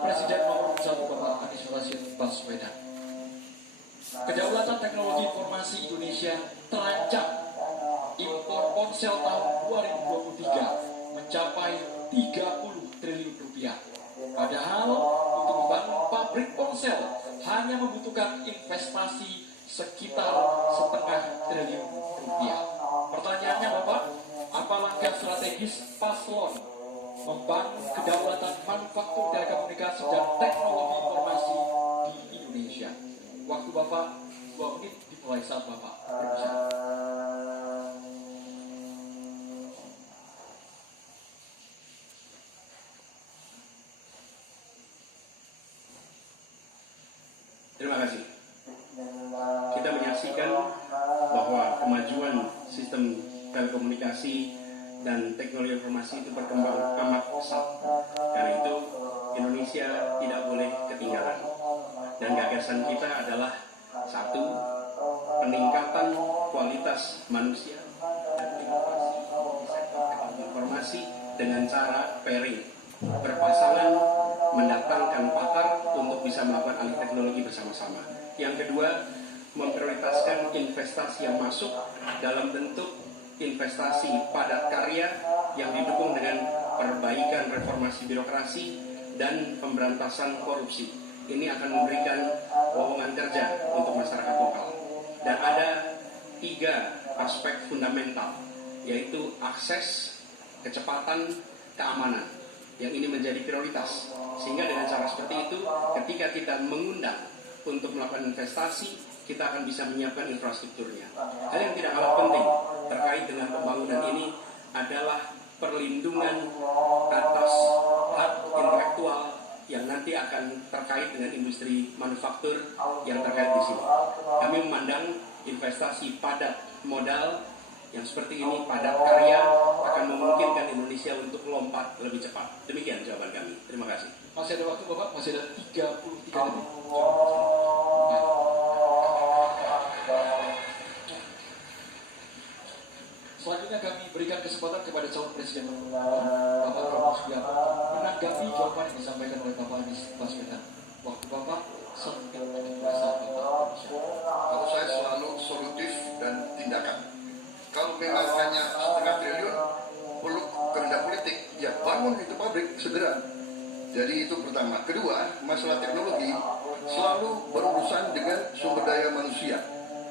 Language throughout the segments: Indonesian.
Presiden nomor 1 Bapak Anies Baswedan. Kedaulatan teknologi informasi Indonesia terancam. Impor ponsel tahun 2023 mencapai 30 triliun rupiah. Padahal untuk membangun pabrik ponsel hanya membutuhkan investasi sekitar setengah triliun rupiah. Pertanyaannya Bapak, apa langkah strategis paslon membangun kedaulatan manufaktur telekomunikasi dan teknologi informasi di Indonesia? Waktu Bapak 2 menit dimulai saat Bapak berbicara. Terima kasih. Kita menyaksikan bahwa kemajuan sistem telekomunikasi dan teknologi informasi itu berkembang amat pesat. Karena itu Indonesia tidak boleh ketinggalan. Dan gagasan kita adalah satu, peningkatan kualitas manusia dan inovasi di sektor teknologi informasi dengan cara pairing, berpasangan, mendatangkan pakar untuk bisa melakukan alih teknologi bersama-sama. Yang kedua, memprioritaskan investasi yang masuk dalam bentuk investasi padat karya yang didukung dengan perbaikan reformasi birokrasi dan pemberantasan korupsi. Ini akan memberikan lowongan kerja untuk masyarakat lokal. Dan ada 3 aspek fundamental, yaitu akses, kecepatan, keamanan. Yang ini menjadi prioritas. Sehingga dengan cara seperti itu, ketika kita mengundang untuk melakukan investasi, kita akan bisa menyiapkan infrastrukturnya. Hal yang tidak kalah penting terkait dengan pembangunan ini adalah perlindungan atas hak intelektual yang nanti akan terkait dengan industri manufaktur yang terkait di sini. Kami memandang investasi padat modal yang seperti ini, padat karya, akan memungkinkan Indonesia untuk lompat lebih cepat. Demikian jawaban kami. Terima kasih. Masih ada waktu Bapak, masih ada 33 menit. Selanjutnya kami berikan kesempatan kepada calon presiden nomor 2, Bapak Prabowo Subianto, menanggapi jawaban yang disampaikan oleh Bapak Anies Baswedan. Waktu Bapak sempit saat Bapak. Kalau saya selalu solutif dan tindakan. Kalau memang hanya setengah triliun, perlu kehendak politik, ya bangun itu pabrik segera. Jadi itu pertama. Kedua, masalah teknologi selalu berurusan dengan sumber daya manusia.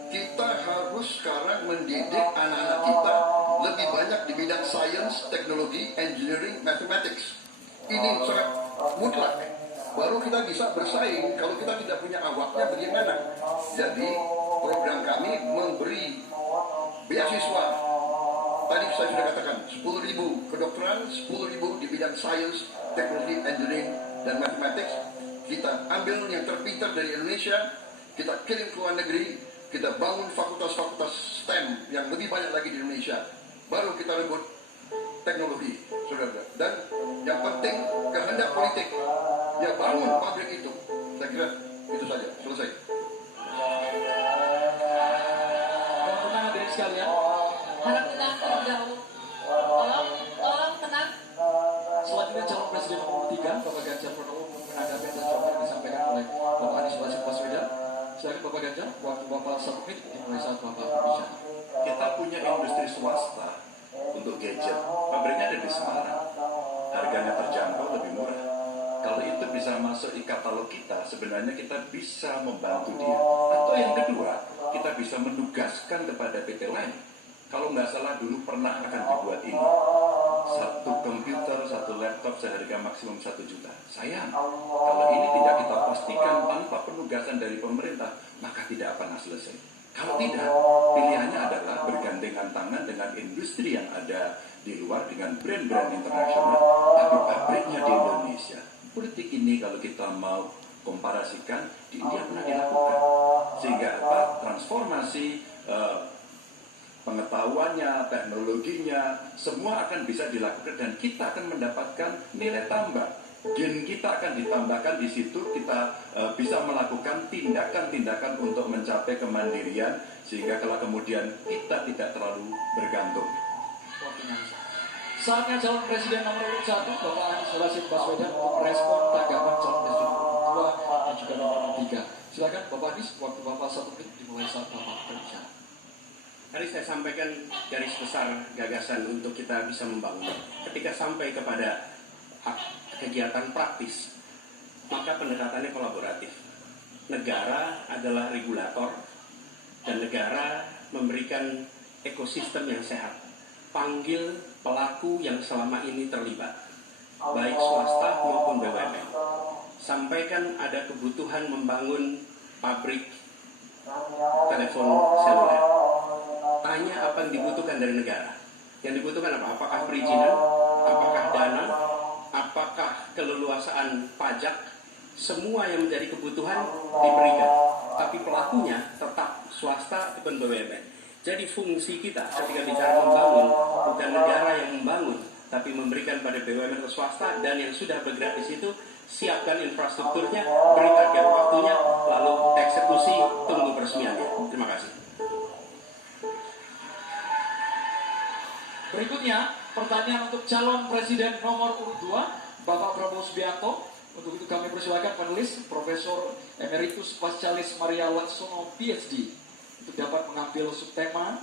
Kita harus sekarang mendidik anak-anak kita lebih banyak di bidang sains, teknologi, engineering, mathematics. Ini sangat mutlak. Baru kita bisa bersaing. Kalau kita tidak punya awaknya bagaimana? Jadi program kami memberi beasiswa. Tadi saya sudah katakan 10.000 kedokteran, 10.000 di bidang sains, teknologi, engineering, dan mathematics. Kita ambil yang terpintar dari Indonesia, kita kirim ke luar negeri, kita bangun fakultas-fakultas STEM yang lebih banyak lagi di Indonesia. Baru kita rebut teknologi, saudara. Dan yang penting kehendak politik. Ya bangun pabrik itu. Saya kira itu saja. Selesai. Mohon tenang hadirin sekalian. Harap tenang terlebih dahulu. Tolong tenang. Selanjutnya calon presiden nomor 3, Bapak Ganjar Pranowo, menanggapi atas jawaban yang disampaikan oleh Bapak Anies Baswedan. Silakan Bapak Ganjar, waktu Bapak 1 menit dimulai saat Bapak berbicara. Kita punya industri swasta untuk gadget. Pabriknya ada di Semarang. Harganya terjangkau, lebih murah. Kalau itu bisa masuk di katalog kita, sebenarnya kita bisa membantu dia. Atau yang kedua, kita bisa menugaskan kepada PT lain. Kalau nggak salah dulu pernah akan dibuat ini. 1 komputer, 1 laptop seharga maksimum 1 juta. Sayang, kalau ini tidak kita pastikan tanpa penugasan dari pemerintah, maka tidak pernah selesai. Kalau tidak, pilihannya adalah bergandengan tangan dengan industri yang ada di luar dengan brand-brand internasional, tapi pabriknya di Indonesia. Politik ini kalau kita mau komparasikan, di India pernah dilakukan. Sehingga apa? Transformasi pengetahuannya, teknologinya, semua akan bisa dilakukan dan kita akan mendapatkan nilai tambah. Gen kita akan ditambahkan di situ, kita bisa melakukan tindakan-tindakan untuk mencapai kemandirian sehingga kalau kemudian kita tidak terlalu bergantung. Saatnya calon presiden nomor 1, Bapak Anies Baswedan, untuk merespon tanggapan calon Tadi saya sampaikan garis besar gagasan untuk kita bisa membangun. Ketika sampai kepada kegiatan praktis, maka pendekatannya kolaboratif. Negara adalah regulator dan negara memberikan ekosistem yang sehat. Panggil pelaku yang selama ini terlibat, baik swasta maupun BUMN. Sampaikan ada kebutuhan membangun pabrik telepon seluler. Tanya apa yang dibutuhkan dari negara. Yang dibutuhkan apa? Apakah perizinan? Apakah dana? Apakah keleluasaan pajak? Semua yang menjadi kebutuhan diberikan. Tapi pelakunya tetap swasta ataupun BUMN. Jadi fungsi kita ketika bicara membangun, bukan negara yang membangun, tapi memberikan pada BUMN atau swasta, dan yang sudah bergerak di situ, siapkan infrastrukturnya, beri target waktunya, lalu eksekusi, tunggu peresmiannya. Terima kasih. Berikutnya, pertanyaan untuk calon presiden nomor urut 2, Bapak Prabowo Subianto. Untuk itu kami persilakan panelis, Profesor Emeritus Pascalis Maria Laksono, PhD, untuk dapat mengambil subtema